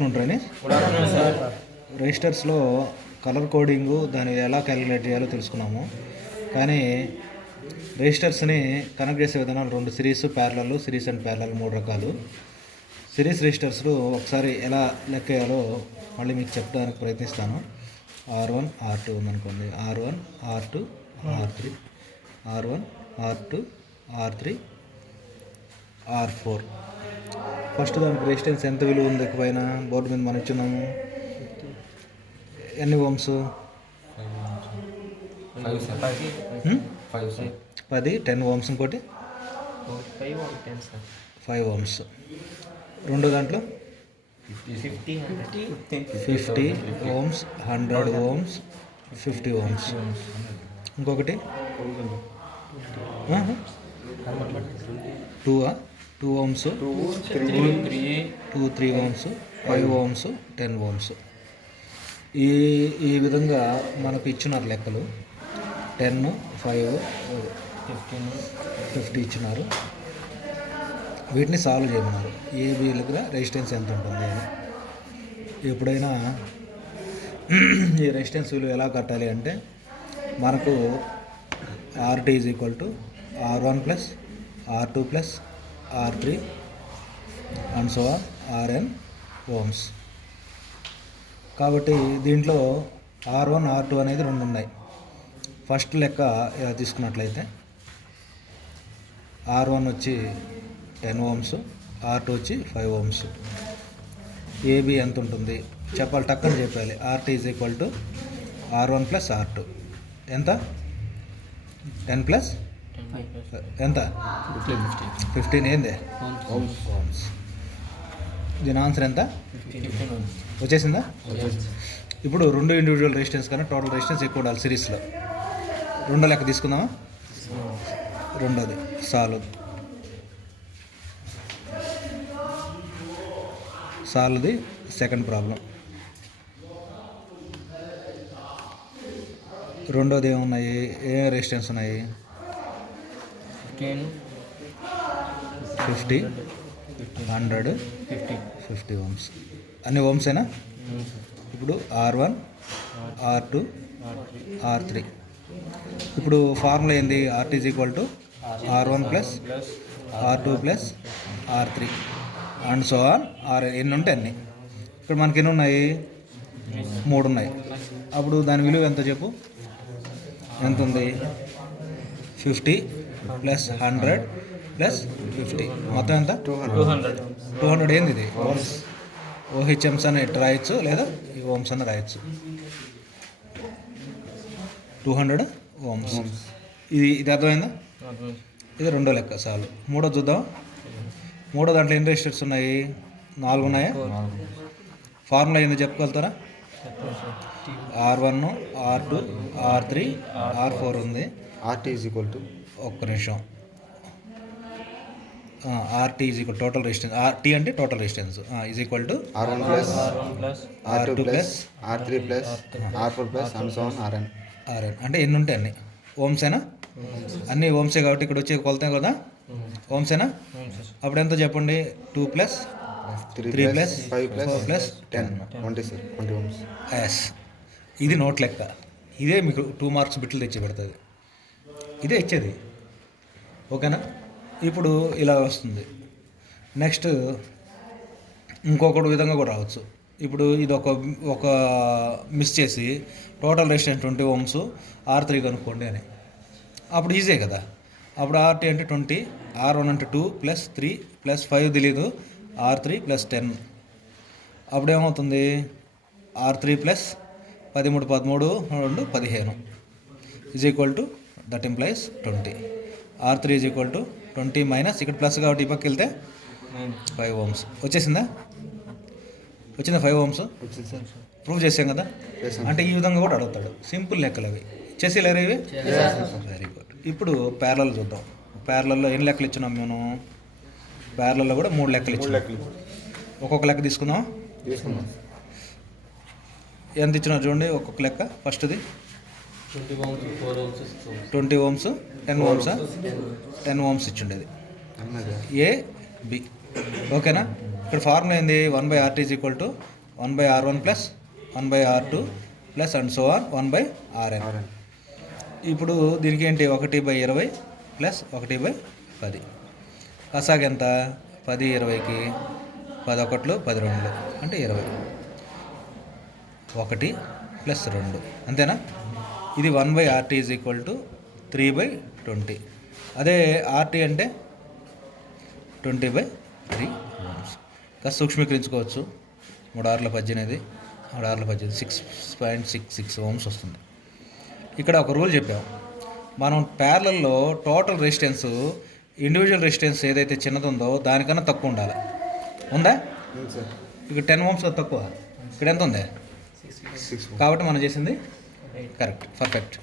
Afternoon training. రెజిస్టర్స్లో colour coding దాన్ని ఎలా క్యాలిక్యులేట్ చేయాలో తెలుసుకున్నాము. కానీ రెజిస్టర్స్ని కనెక్ట్ చేసే విధానాలు 2 series, parallel, series and parallel 3 రకాలు. సిరీస్ రెజిస్టర్స్లో ఒకసారి ఎలా లెక్కేయాలో మళ్ళీ మీకు చెప్పడానికి ప్రయత్నిస్తాను. R1 R2 ఉందనుకోండి, R1 R2 R3, R1 R2 R3 R4. First దానికి రెసిస్టెన్స్ ఎంత విలువ ఉంది పైన బోర్డు మీద మనం ఇచ్చున్నాము. ఎన్ని ఓమ్స్? 10, 10 ఓమ్స్, ఇంకోటి 5 ఓమ్స్. రెండో దాంట్లో 50 ఓమ్స్, 100 ఓమ్స్, 50 ఓమ్స్. ఇంకొకటి 2 ఓమ్స్, 3 ఓమ్స్, 5 ఓమ్స్, 10 ఓమ్స్. ఈ విధంగా మనకు ఇచ్చినారు లెక్కలు. 10, 5, 50 ఇచ్చినారు. వీటిని సాల్వ్ చేయమన్నారు. ఏబి దగ్గర రెసిస్టెన్స్ ఎంత ఉంటుంది అని. ఎప్పుడైనా ఈ రెసిస్టెన్స్ విలువ ఎలా కట్టాలి అంటే మనకు RT is equal to R1 plus R2 plus R3 and so on RN ohms. కాబట్టి దీంట్లో R1 R2 అనేది 2 ఉన్నాయి. ఫస్ట్ లెక్క ఇలా తీసుకున్నట్లయితే R1 వచ్చి 10 ఓమ్స్, R2 వచ్చి 5 ఓమ్స్. ఏబి ఎంత ఉంటుంది చెప్పాలి, టక్కని చెప్పాలి. RT is equal to R1 plus R2 ఎంత? 10 ప్లస్ ఎంత? 15 ఏంది ఓమ్స్. దీని ఆన్సర్ ఎంత వచ్చేసిందా? ఇప్పుడు 2 ఇండివిజువల్ రెసిస్టెన్స్ కన్నా టోటల్ రెసిస్టెన్స్ ఎక్కువ ఉండాలి సిరీస్లో. రెండో లెక్క తీసుకుందామా? రెండోది సాల్వ్ది సెకండ్ ప్రాబ్లం. రెండోది ఏమున్నాయి, ఏ రెసిస్టెన్స్ ఉన్నాయి? 50, 100, 50 ఓమ్స్. అన్ని ఓమ్సేనా? ఇప్పుడు R1 R2 R3. ఇప్పుడు ఫార్ములా ఏంది? RT is equal to R1 plus R2 plus R3 and so on RN. ఎన్ని ఉంటే అన్ని. ఇక్కడ మనకి ఎన్ని ఉన్నాయి? 3 ఉన్నాయి. అప్పుడు దాని విలువ ఎంత చెప్పు? ఎంత ఉంది? 50 ప్లస్ 100 ప్లస్ 50 మొత్తం ఎంత? 200. ఏంది ఇది? ఓమ్స్. OHMs అని రాయొచ్చు లేదా ఈ ఓమ్స్ అని రాయొచ్చు. 200 ఓమ్స్. ఇది అర్థమైందా? ఇది రెండో లెక్క చాలు. మూడో చూద్దాం. మూడో దాంట్లో ఎన్ని రెసిస్టర్స్ ఉన్నాయి? 4 ఉన్నాయా? ఫార్ములా ఏంది చెప్పగలుగుతారా? R1 R2 R3 R4 ఉంది. RT ఈజ్ ఈక్వల్ టు, ఒక్క నిమిషం, RT is equal total resistance. RT అంటే total resistance is equal to R1 plus R2 plus R3 plus R4 plus and so on RN. అంటే ఎన్ని ఉంటాయి అన్ని ఓమ్సేనా? అన్ని ఓమ్సే కాబట్టి ఇక్కడ వచ్చే కొలతాయి కదా ఓమ్సేనా? అప్పుడు ఎంత చెప్పండి? 2 plus 3 plus 5 plus 4 plus 10 20 ohms. Yes. ఇది నోట్ లెక్క. ఇదే మీకు 2 మార్క్స్ బిట్లు తెచ్చి పెడుతుంది. ఇదే ఇచ్చేది. ఓకేనా? ఇప్పుడు ఇలా వస్తుంది. నెక్స్ట్ ఇంకొకటి విధంగా కూడా రావచ్చు. ఇప్పుడు ఇది ఒక మిస్ చేసి టోటల్ రెసిస్టెన్స్ 20 ఓమ్స్ R3 కనుక్కోండి అని. అప్పుడు ఈజీ కదా. అప్పుడు RT అంటే 20, R1 అంటే 2 ప్లస్ 3 ప్లస్ 5 తెలీదు, R3 ప్లస్ 10. అప్పుడు ఏమవుతుంది? R3 plus 13 13 2 15 is equal to that implies 20. R3 is equal to 20 minus ఇక్కడ ప్లస్ కాబట్టి ఈ పక్క వెళ్తే 5 ఓమ్స్ వచ్చేసిందా? వచ్చిందా 5 ఓమ్స్? ప్రూవ్ చేసాం కదా. అంటే ఈ విధంగా కూడా అడుగుతాడు. సింపుల్ లెక్కలు అవి. చేసేలేరు ఇవి? Very good. ఇప్పుడు ప్యారలల్ చూద్దాం. ప్యారలల్లో ఎన్ని లెక్కలు ఇచ్చినాం మనం? ప్యారలల్లో కూడా 3 లెక్కలు ఇచ్చినాం. ఒక్కొక్క లెక్క తీసుకుందాం. ఎంత ఇచ్చినారు చూడండి ఒక్కొక్క లెక్క. ఫస్ట్ది 20 ఓమ్స్ 10 ఓమ్సా? 10 ఓమ్స్ ఇచ్చిండేది. A B. ఓకేనా? ఇక్కడ ఫార్ములా ఏంది 1/RT is equal to 1/R1 plus 1/R2 plus and so on 1/Rn. Rn. ఇప్పుడు దీనికి ఏంటి 1/20 ప్లస్ 1/10. కసాగ్ ఎంత 10 20కి 10 ఒకట్లు 10 రెండులు అంటే 20. 1 ప్లస్ 2 అంతేనా. ఇది 1/RT ఈజ్ ఈక్వల్ టు 3/20. అదే RT అంటే 20/3 ఓమ్స్. కాస్త సూక్ష్మీకరించుకోవచ్చు. 3 6 18 3 6 18 6.66 ఓమ్స్ వస్తుంది. ఇక్కడ ఒక రూల్ చెప్పాం మనం ప్యారలల్లో టోటల్ రెసిస్టెన్స్ ఇండివిజువల్ రెసిస్టెన్స్ ఏదైతే చిన్నదుందో దానికన్నా తక్కువ ఉండాలి. ఉందా? ఉంది సార్. ఇక్కడ 10 ఓమ్స్ తక్కువ. ఇక్కడ ఎంత ఉంది? 6. కాబట్టి మనం చేసింది కరెక్ట్, పర్ఫెక్ట్.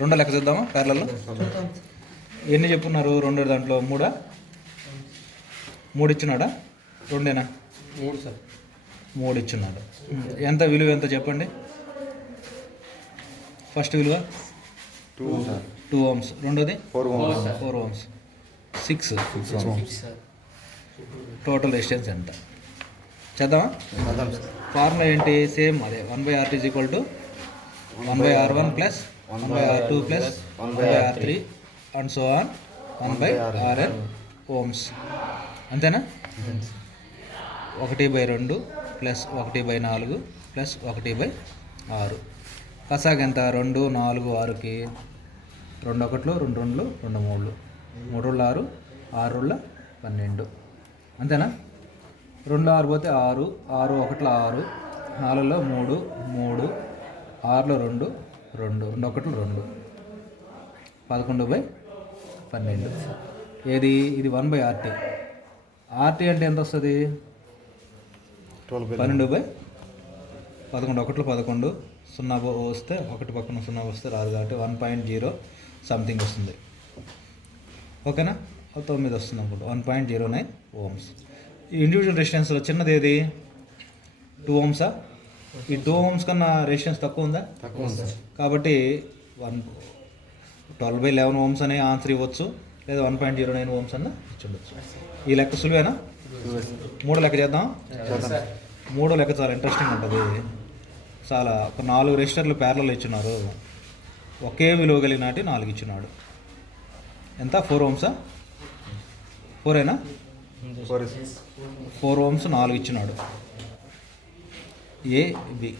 రెండో లెక్క చూద్దామా ప్యారలల్లో. ఎన్ని చెప్పున్నారు? 2 దాంట్లో 3 ఇచ్చున్నాడా? 2 3 సార్. 3 ఇచ్చున్నాడు. ఎంత విలువ ఎంత చెప్పండి. ఫస్ట్ విలువ 2 సార్. 2 ఓమ్స్. రెండోది 4 ohms. 4 ohms. 6 ohms. Sir. Total resistance ఎంత చేద్దామా? చేద్దాం సార్. ఫార్ములా ఏంటి? సేమ్ అదే 1/RT is equal to 1/R1 plus 1/R2 plus 1/R3 and so on 1/Rn ohms. అంతేనా? 1/2 ప్లస్ 1/4 ప్లస్ 1/6. కసాగ్ ఎంత? 2 4 6కి 2 ఒకట్లు 2 రెండులు 2 మూడులు 3 6 6 12. అంతేనా? 2 6 పోతే 6 6 ఒకట్లు 6 4లో 3 3 6లో 2 2 2 ఒకట్లు 2 11/12. ఏది? ఇది 1/RT. RT అంటే ఎంత వస్తుంది? 12/11 ఒకట్లు 11 0 వస్తే ఒకటి పక్కన 0 వస్తే రాదు కాబట్టి 1.0 సంథింగ్ వస్తుంది. ఓకేనా? 9 వస్తుంది అనుకుంటా. 1.09 ఓమ్స్. ఈ ఇండివిజువల్ రెసిస్టెన్స్లో చిన్నది ఏది? 2 ఓమ్సా? ఈ 2 ఓమ్స్ కన్నా రెసిస్టెన్స్ తక్కువ ఉందా? తక్కువ ఉంది సార్. కాబట్టి 12/11 ఓమ్స్ అనే ఆన్సర్ ఇవ్వచ్చు, లేదా 1.09 ఓమ్స్ అన్న ఇచ్చుండొచ్చు. ఈ లెక్క సులువేనా? మూడో లెక్క చేద్దాం. మూడో లెక్క చాలా ఇంట్రెస్టింగ్ ఉంటుంది. చాలా ఒక 4 రెసిస్టర్లు ప్యారలల్ ఇచ్చున్నారు. ఒకే విలువ కలిగినట్టు 4 ఇచ్చినాడు. ఎంత? 4 ఓమ్సా? 4ఏనా? 4 ఓమ్స్ 4 ఇచ్చినాడు. A B.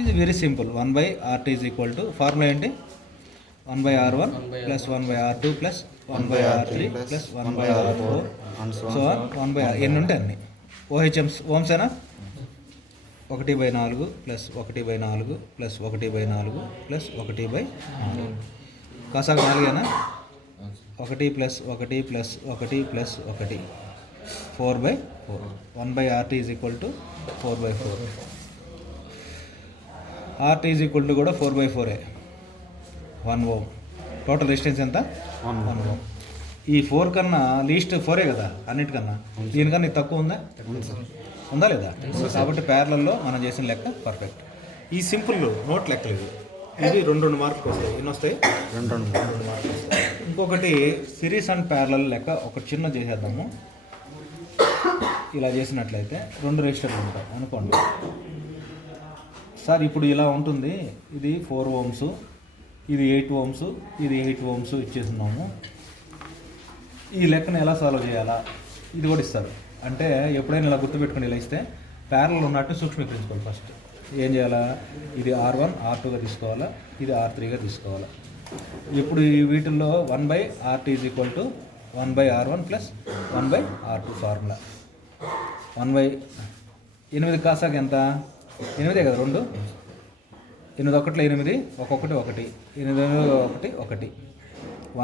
ఇది very simple. 1/RT is equal to formula ఏంటి? 1/R1 plus 1/R2 plus 1/R3 plus 1/R4 so 1/R. ఎన్ని ఉంటే అన్ని ఓహెచ్ఎంస్ ఓమ్సేనా? 1/4 plus 1/4 plus 1/4 plus 1/4. కాసాగా 4ఏనా? 1 plus 1 plus 1 plus 1 4/4. 1/RT is equal to 4/4. RT is equal to కూడా 4/4. 1 ohm. Total resistance ఎంత? 1 ohm. ఈ 4 కన్నా least 4 కదా అన్నిటికన్నా. దీనికన్నా ఇది తక్కువ ఉందా? ఉందా లేదా? కాబట్టి ప్యారలల్లో మనం చేసిన లెక్క పర్ఫెక్ట్. ఈ సింపుల్ నోట్ లెక్కలు ఇది 2 మార్కులు వస్తాయి. ఎన్ని వస్తాయి? 2 మార్కులు వస్తాయి. ఇంకొకటి సిరీస్ అండ్ ప్యారలల్ లెక్క ఒక చిన్న చేసేద్దాము. ఇలా చేసినట్లయితే 2 రెసిస్టర్లు ఉంటాయి అనుకోండి సార్. ఇప్పుడు ఇలా ఉంటుంది. ఇది 4 ఓమ్స్, ఇది 8 ఓమ్స్, ఇది 8 ఓమ్స్ ఇచ్చేస్తున్నాము. ఈ లెక్కను ఎలా సాల్వ్ చేయాలా ఇది కూడా ఇస్తారు. అంటే ఎప్పుడైనా ఇలా గుర్తుపెట్టుకుని ఇలా ఇస్తే ప్యారలల్ ఉన్నట్టు సూక్ష్మీకరించుకోవాలి. ఫస్ట్ ఏం చేయాలా? ఇది R1 R2గా తీసుకోవాలా, ఇది R3గా తీసుకోవాలా. ఇప్పుడు ఈ వీటిల్లో 1/RT is equal to 1/R1 plus 1/R2 formula. 1/8 కాసాక ఎంత? 8 కదా 2. 8 ఒకట్లో 8 ఒక్కొక్కటి 1 8 1 1.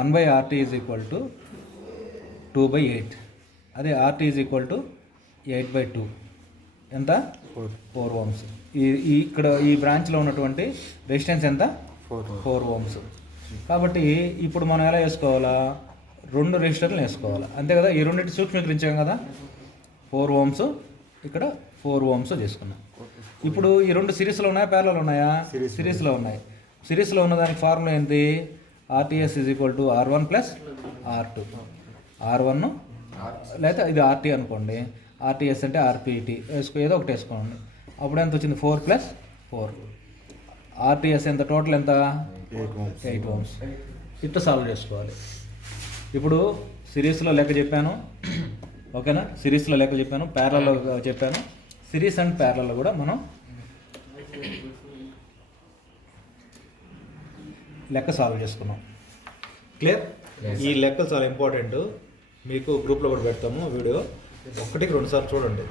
1/RT is equal to 2/8. అదే RT ఈజ్ ఈక్వల్ టు 8/2. ఎంత? 4 ఓమ్స్. ఇక్కడ ఈ బ్రాంచ్లో ఉన్నటువంటి రెసిస్టెన్స్ ఎంత? 4 ఓమ్స్. కాబట్టి ఇప్పుడు మనం ఎలా వేసుకోవాలా? 2 రెసిస్టర్లు వేసుకోవాలి అంతే కదా. ఈ రెండింటి సూక్ష్మీకరించాం కదా. 4 ఓమ్స్ ఇక్కడ 4 ఓమ్స్ చేసుకున్నాం. ఇప్పుడు ఈ 2 సిరీస్లో ఉన్నాయా ప్యారలల్ ఉన్నాయా? సిరీస్లో ఉన్నాయి. సిరీస్లో ఉన్న దానికి ఫార్ములా ఏంటి? RTS is equal to R1 plus R2. R1 లేకపోతే ఇది ఆర్టీ అనుకోండి, ఆర్టీఎస్ అంటే ఆర్పిటి ఏదో ఒకటి వేసుకోండి. అప్పుడు ఎంత వచ్చింది? 4 + 4. ఆర్టీఎస్ ఎంత? టోటల్ ఎంత? 8 Ω. ఇట్లా సాల్వ్ చేసుకోవాలి. ఇప్పుడు సిరీస్లో లెక్క చెప్పాను, ఓకేనా? సిరీస్లో లెక్క చెప్పాను, ప్యారల్లో చెప్పాను. సిరీస్ అండ్ ప్యారల్లో కూడా మనం లెక్క సాల్వ్ చేసుకున్నాం. క్లియర్? ఈ లెక్కలు చాలా ఇంపార్టెంట్. మీకు గ్రూప్లో కూడా పెడతాము వీడియో. 1కి 2 సార్లు చూడండి.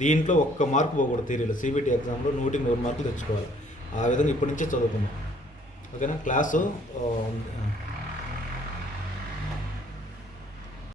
దీంట్లో 1 మార్కు పోకూడదు. థియరీలో సిబిటి ఎగ్జామ్లో 100కి 100 మార్కులు తెచ్చుకోవాలి. ఆ విధంగా ఇప్పటి నుంచే చదువుకుందాం, ఓకేనా? క్లాసు